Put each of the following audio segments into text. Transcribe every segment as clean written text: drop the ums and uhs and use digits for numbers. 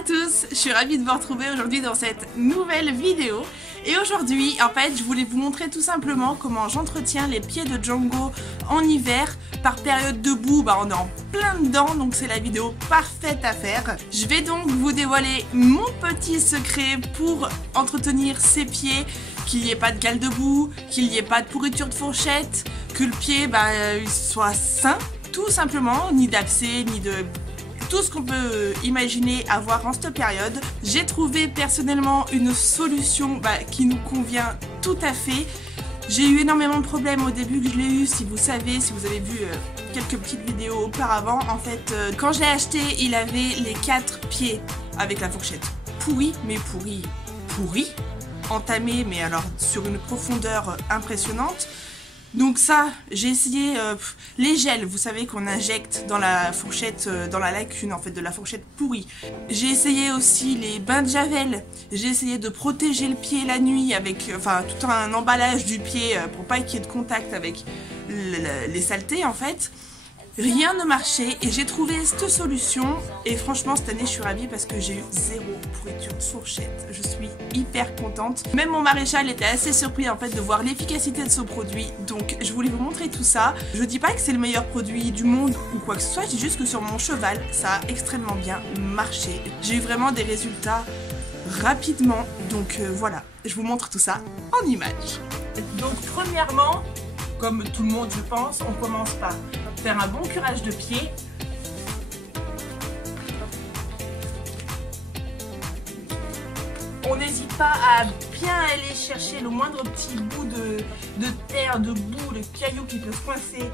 à tous, je suis ravie de vous retrouver aujourd'hui dans cette nouvelle vidéo. Et aujourd'hui, en fait, je voulais vous montrer tout simplement comment j'entretiens les pieds de Django en hiver. Par période de boue, on est en plein dedans, donc c'est la vidéo parfaite à faire. Je vais donc vous dévoiler mon petit secret pour entretenir ses pieds, qu'il n'y ait pas de gale de boue, qu'il n'y ait pas de pourriture de fourchette, que le pied soit sain, tout simplement, ni d'abcès, ni de... tout ce qu'on peut imaginer avoir en cette période. J'ai trouvé personnellement une solution qui nous convient tout à fait. J'ai eu énormément de problèmes au début que je l'ai eu, si vous savez, si vous avez vu quelques petites vidéos auparavant. En fait, quand j'ai acheté, il avait les 4 pieds avec la fourchette pourrie, mais pourrie, entamée, mais alors sur une profondeur impressionnante. Donc ça, j'ai essayé les gels, vous savez qu'on injecte dans la fourchette, dans la lacune en fait de la fourchette pourrie. J'ai essayé aussi les bains de javel, j'ai essayé de protéger le pied la nuit avec tout un emballage du pied pour pas qu'il y ait de contact avec les saletés en fait. Rien ne marchait et j'ai trouvé cette solution et franchement cette année je suis ravie parce que j'ai eu 0 pourriture de fourchette. Je suis hyper contente. Même mon maréchal était assez surpris en fait de voir l'efficacité de ce produit, donc je voulais vous montrer tout ça. Je dis pas que c'est le meilleur produit du monde ou quoi que ce soit, je dis juste que sur mon cheval ça a extrêmement bien marché. J'ai eu vraiment des résultats rapidement, donc voilà, je vous montre tout ça en images. Donc premièrement, comme tout le monde je pense, on commence par faire un bon curage de pied. On n'hésite pas à bien aller chercher le moindre petit bout de terre, de boue, de cailloux qui peut se coincer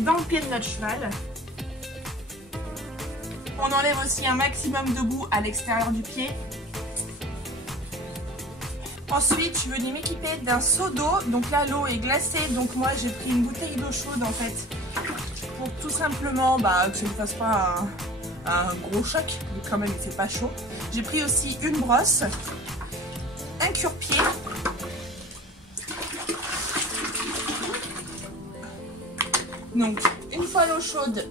dans le pied de notre cheval. On enlève aussi un maximum de boue à l'extérieur du pied. Ensuite, je suis venue m'équiper d'un seau d'eau. Donc là, l'eau est glacée. Donc moi, j'ai pris une bouteille d'eau chaude en fait. Pour tout simplement que ça ne fasse pas un gros choc. Mais quand même, il fait pas chaud. J'ai pris aussi une brosse. Un cure-pied. Donc, une fois l'eau chaude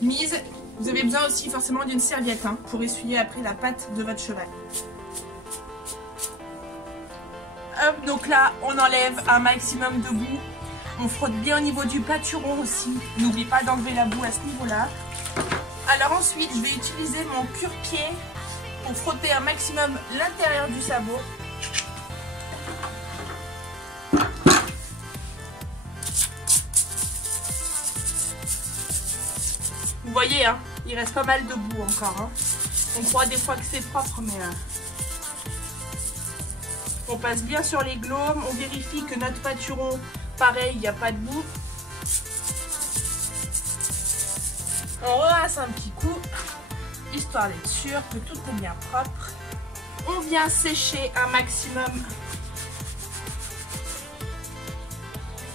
mise, vous avez besoin aussi forcément d'une serviette pour essuyer après la patte de votre cheval. Hop, donc là, on enlève un maximum de boue. On frotte bien au niveau du pâturon aussi. N'oublie pas d'enlever la boue à ce niveau-là. Alors ensuite, je vais utiliser mon cure-pied pour frotter un maximum l'intérieur du sabot. Vous voyez, il reste pas mal de boue encore. On croit des fois que c'est propre, mais... On passe bien sur les glomes, on vérifie que notre pâturon, pareil, il n'y a pas de boue. On ramasse un petit coup, histoire d'être sûr que tout est bien propre. On vient sécher un maximum.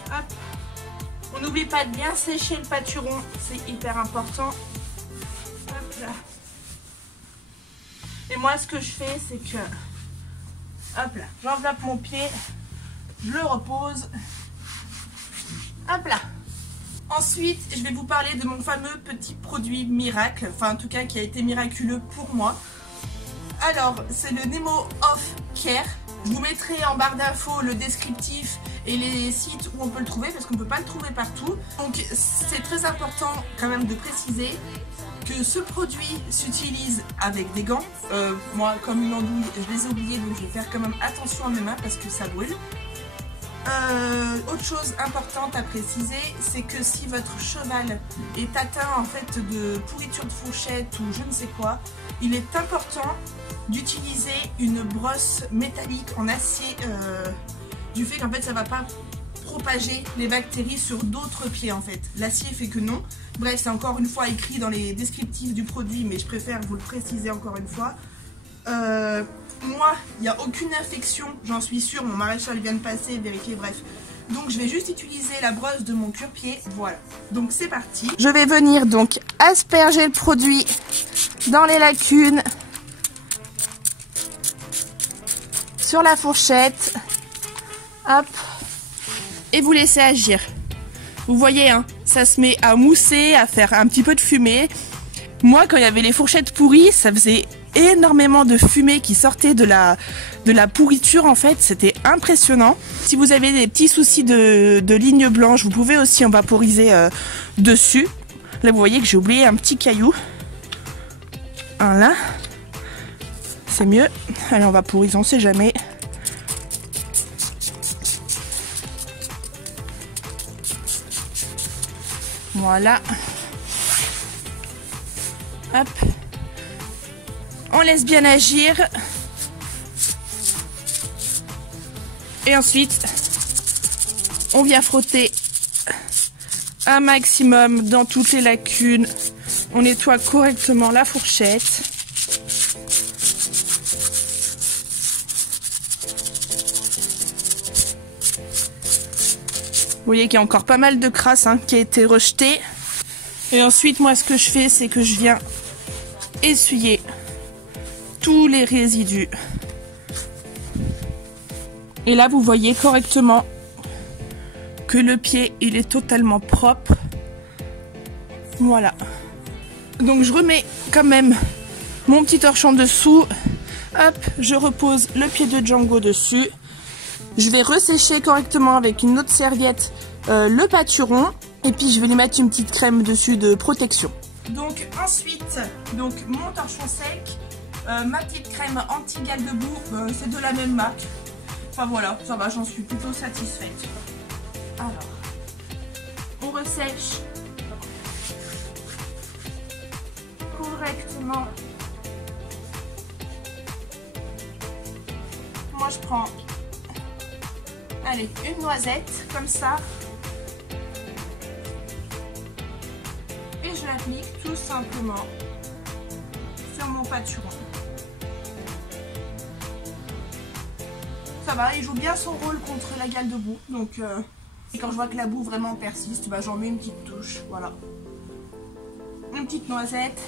Hop. On n'oublie pas de bien sécher le pâturon, c'est hyper important. Hop là. Et moi, ce que je fais, c'est que... Hop là, j'enveloppe mon pied, je le repose. Hop là. Ensuite, je vais vous parler de mon fameux petit produit miracle, en tout cas qui a été miraculeux pour moi. Alors, c'est le Nemo Off Care. Je vous mettrai en barre d'infos le descriptif et les sites où on peut le trouver parce qu'on ne peut pas le trouver partout. Donc, c'est très important quand même de préciser que ce produit s'utilise avec des gants. Moi, comme une andouille, je les ai oubliés, donc je vais faire quand même attention à mes mains parce que ça brûle. Autre chose importante à préciser, c'est que si votre cheval est atteint en fait de pourriture de fourchette ou je ne sais quoi, il est important d'utiliser une brosse métallique en acier du fait qu'en fait ça va pas propager les bactéries sur d'autres pieds en fait. L'acier fait que non. Bref, c'est encore une fois écrit dans les descriptifs du produit, mais je préfère vous le préciser encore une fois. Moi, il n'y a aucune infection, j'en suis sûre, mon maréchal vient de passer, vérifier, bref. Donc je vais juste utiliser la brosse de mon cure-pied, voilà. Donc c'est parti. Je vais venir donc asperger le produit dans les lacunes, sur la fourchette, hop, et vous laissez agir. Vous voyez, ça se met à mousser, à faire un petit peu de fumée. Moi, quand il y avait les fourchettes pourries, ça faisait énormément de fumée qui sortait de la pourriture en fait, c'était impressionnant. Si vous avez des petits soucis de lignes blanches, vous pouvez aussi en vaporiser dessus. Là vous voyez que j'ai oublié un petit caillou. Là, c'est mieux. Allez, on vaporise, on sait jamais. Voilà. Hop. On laisse bien agir. Et ensuite, on vient frotter un maximum dans toutes les lacunes. On nettoie correctement la fourchette. Vous voyez qu'il y a encore pas mal de crasse qui a été rejetée. Et ensuite, moi, ce que je fais, c'est que je viens essuyer tous les résidus. Et là, vous voyez correctement que le pied, il est totalement propre. Voilà. Donc, je remets quand même mon petit torchon dessous. Hop, je repose le pied de Django dessus. Je vais ressécher correctement avec une autre serviette le pâturon. Et puis, je vais lui mettre une petite crème dessus de protection. Donc, ensuite, mon torchon sec, ma petite crème anti-gale de boue, c'est de la même marque. Enfin voilà, ça va, j'en suis plutôt satisfaite. Alors, on ressèche correctement. Moi je prends, allez, une noisette comme ça. Et je l'applique tout simplement sur mon pâturon. Ça va, il joue bien son rôle contre la gale de boue. Donc, et quand je vois que la boue vraiment persiste, j'en mets une petite touche. Voilà. Une petite noisette.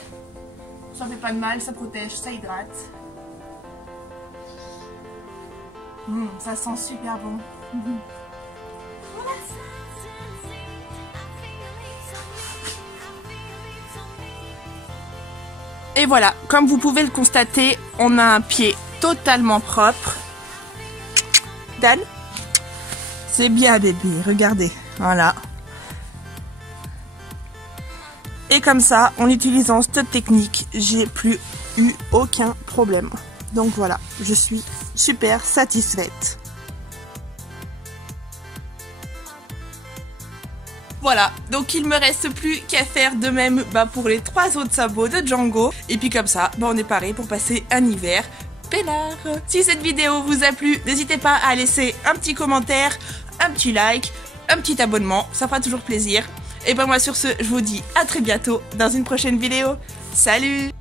Ça fait pas de mal, ça protège, ça hydrate. Ça sent super bon. Voilà. Et voilà, comme vous pouvez le constater, on a un pied totalement propre. Dan, c'est bien bébé, regardez, voilà. Et comme ça, en utilisant cette technique, j'ai plus eu aucun problème. Donc voilà, je suis super satisfaite. Voilà, donc il me reste plus qu'à faire de même pour les 3 autres sabots de Django. Et puis comme ça, on est paré pour passer un hiver peinard. Si cette vidéo vous a plu, n'hésitez pas à laisser un petit commentaire, un petit like, un petit abonnement, ça fera toujours plaisir. Et moi sur ce, je vous dis à très bientôt dans une prochaine vidéo. Salut!